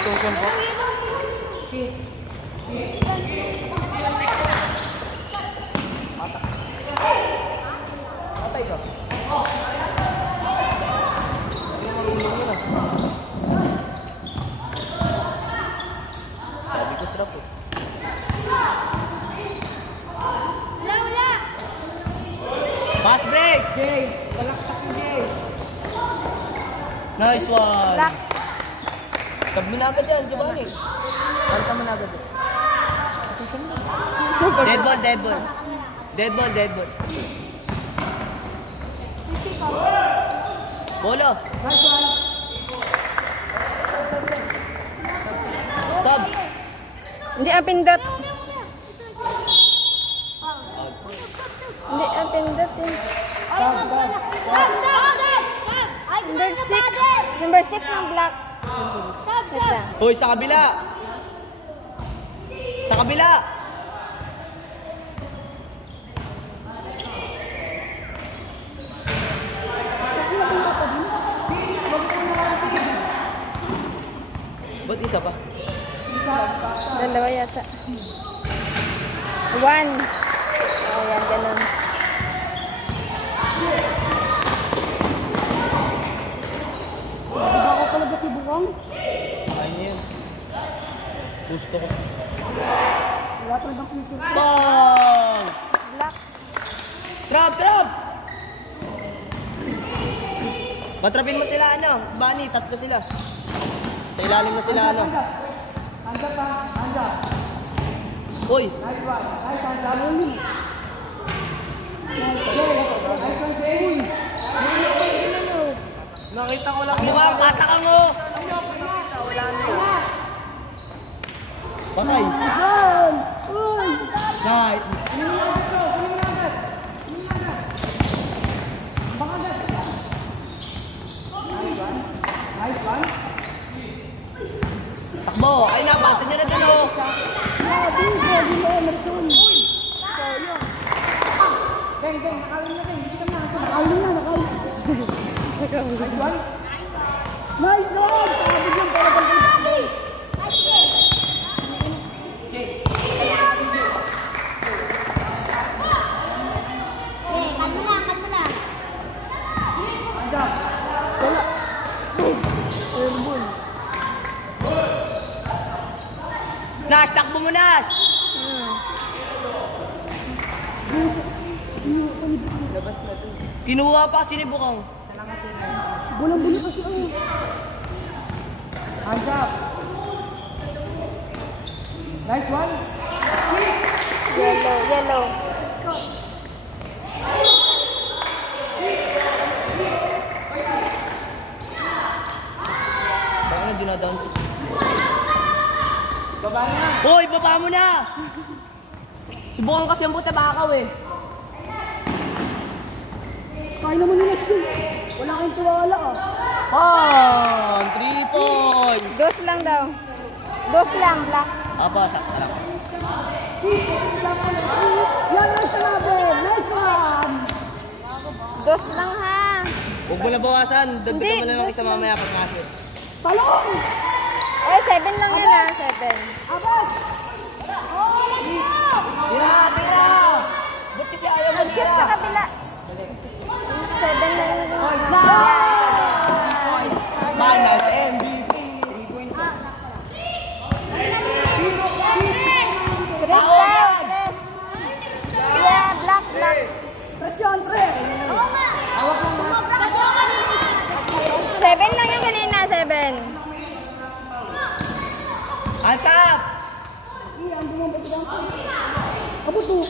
Susun po. Patay ka. Sabi ko trap po. Fast break! Jay! Palakpak ni Jay! Nice one! Tab mo na agad yan, Giovanni. Kanta mo na agad yan. Dead ball, dead ball. Dead ball, dead ball. Bolo! Nice one! Sub! Hindi apindot. Hindi apindot eh. Number 6 ng black. Hoy, sa kabila! Sa kabila! Ba't isa pa? Dalawa yata. 1. Ayan, ganun. Ako talaga si Bukong. Ayun yun. Gusto ko. Wala talagang picture. Bang! Black. Trap, trap! Patrapin mo sila, ano? Bani, tatlo sila. Sa ilalim na sila, ano? Handa pa, handa. Uy! Nice one, nice one, lalo yun. Nice one, Jay. Nakita ko lang. Mukhang pasa ka mo! Patay! Nice! Nice one. Takbo! Ay na, pasa niya na dun, oh! Beng, beng, nakawin na, beng. Hindi ka na, nakawin na, nakawin. Nice one. Nice one! Sabi yun, talagang pagkakali. Handa. Wala. Airball. Nash, takbo mo, Nash! Labas na dun. Kinuha pa kasi ni Bukong. Bulang-bulo kasi ako. Handa. Nice one. Yellow, yellow. Bakit na dinadaan siya? Baba na. Hoy, baba mo na! Si Bukong kasi ang buta bakaw eh. Kaya naman nila siya. Wala kayong tuwala ah. Ah! 3 points! Dos lang daw. Dos lang, black. Apa, sakta lang. Yan, nice natin. Nice one. Dos lang ha. Huwag mo na bawasan. Dagdagan Hindi, mo na lang isa mamaya pag nasa. Talong. Eh, 7 lang yan ha. 7. Abad. Tira! Tira! Ba't kasi ayaw mo Mag-shoot sa kabila. 7 lang yun. Finals MVP! 3 points. Yeah, black, black. Presyon, pre. Hawak mo na. 7 lang yung kanina, 7. Hands up! Ang bumabay ka. Abot mo.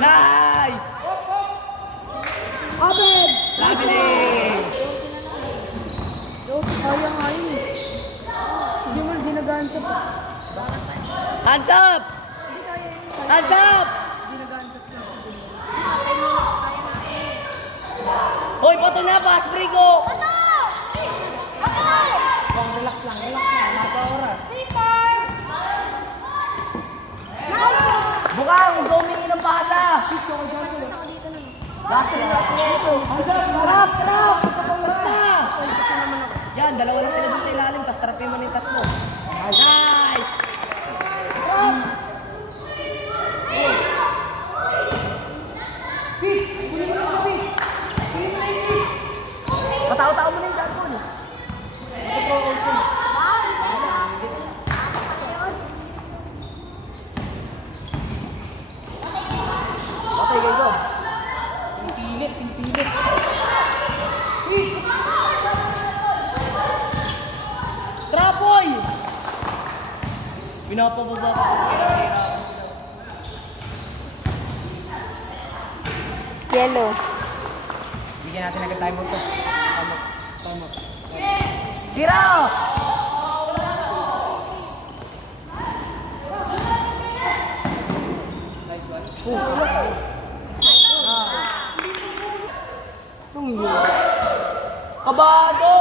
Nice! Abed. Traveling! Diyos, kaya nga yun. Hindi mo ginagaan sa pa. Hands up! Hands up! Hoy, boto na! Pass break ko! Relax lang, mata oras. Bukang! Humingi ng pasa! Last rin ito! Trap, trap! Basta! Yan, dalawa na sila dun sa ilalim, tapos trapin mo na yung tatlo. Nice! Patao-tao mo na yung gargon. Okay, go. Pilit. Trapoy! Pinapababa ko. Yellow. Bigyan natin agad tayo mo ito. Tama. Tira! Nice one. Kabado!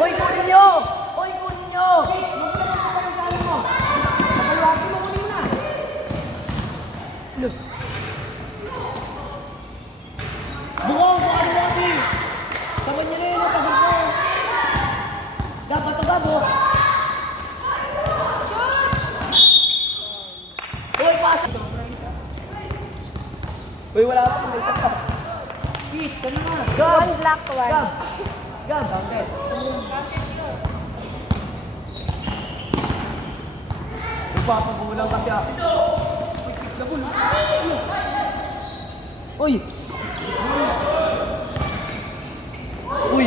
Hoy, kunin nyo! Bukong natin! Saban nyo na yun, pagod mo! Dapat ito babo! Uy, pass! Uy, wala pa kung may isa pa. Pete, saan na nga? Gab! One black, one. Gab! Okay. Ipapagulang kasi ako. Uy! Uy!